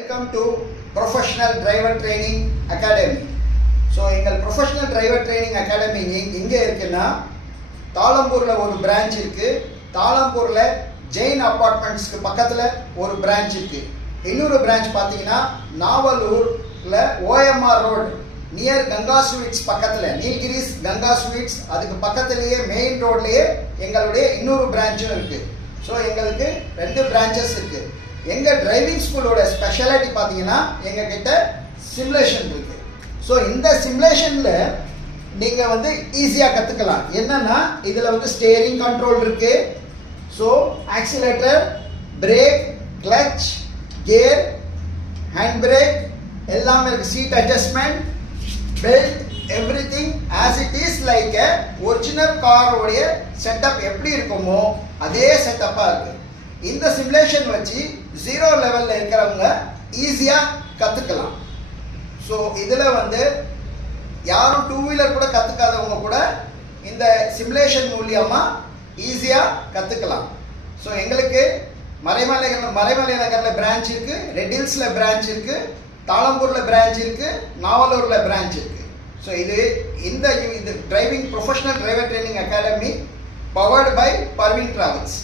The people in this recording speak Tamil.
Welcome to Professional Driver Training Academy. So எங்கள் Professional Driver Training Academy எங்கே இருக்குன்னா தாளம்பூரில் ஒரு பிரான்ச் இருக்குது. தாளம்பூரில் ஜெயின் அப்பார்ட்மெண்ட்ஸ்க்கு பக்கத்தில் ஒரு பிரான்ச் இருக்குது. இன்னொரு பிரான்ச் பார்த்தீங்கன்னா நாவலூரில் OMR road near Ganga sweets பக்கத்தில், நீல்கிரிஸ் கங்கா ஸ்வீட்ஸ் அதுக்கு பக்கத்துலேயே மெயின் ரோட்லேயே எங்களுடைய இன்னொரு பிரான்ச்சும் இருக்குது. ஸோ எங்களுக்கு 2 பிரான்ச்சஸ் இருக்குது. எங்கள் டிரைவிங் ஸ்கூலோட ஸ்பெஷாலிட்டி பார்த்தீங்கன்னா எங்ககிட்ட சிமுலேஷன் இருக்குது. ஸோ இந்த சிமுலேஷனில் நீங்கள் ஈஸியாக கற்றுக்கலாம். என்னென்னா இதில் ஸ்டேரிங் கண்ட்ரோல் இருக்குது. So accelerator, brake, clutch, gear, hand brake எல்லாமே இருக்குது. Seat adjustment, belt, everything as it is like original காரோடைய செட்டப் எப்படி இருக்குமோ அதே செட்டப்பாக இருக்குது. இந்த சிமுலேஷன் வச்சு 0 லெவலில் இருக்கிறவங்க ஈஸியாக கற்றுக்கலாம். ஸோ இதில் யாரும் 2 வீலர் கூட கற்றுக்காதவங்க கூட இந்த சிமுலேஷன் மூலியமாக ஈஸியாக கற்றுக்கலாம். ஸோ எங்களுக்கு மறைமலை நகரில் பிரான்ச் இருக்குது, ரெட் ஹில்ஸில் பிரான்ச் இருக்குது, தாளம்பூரில் பிரான்ச் இருக்குது, நாவலூரில் பிரான்ச் இருக்குது. ஸோ இந்த driving professional driver training academy powered by Parveen travels.